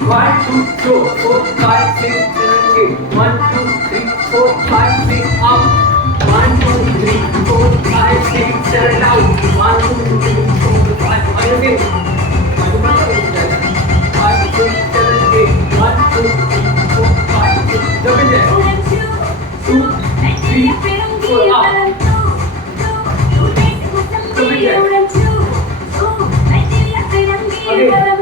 One, two, three, four, five, six, seven, eight. One, two, three, four, five, six, up. One, two, three, four, five, six, seven, down. One, two, three, four, five. Again. Five, six, seven, eight. One, two, three, four, five, six. Jump in there. Two, three, four, up. Jump in there. Again.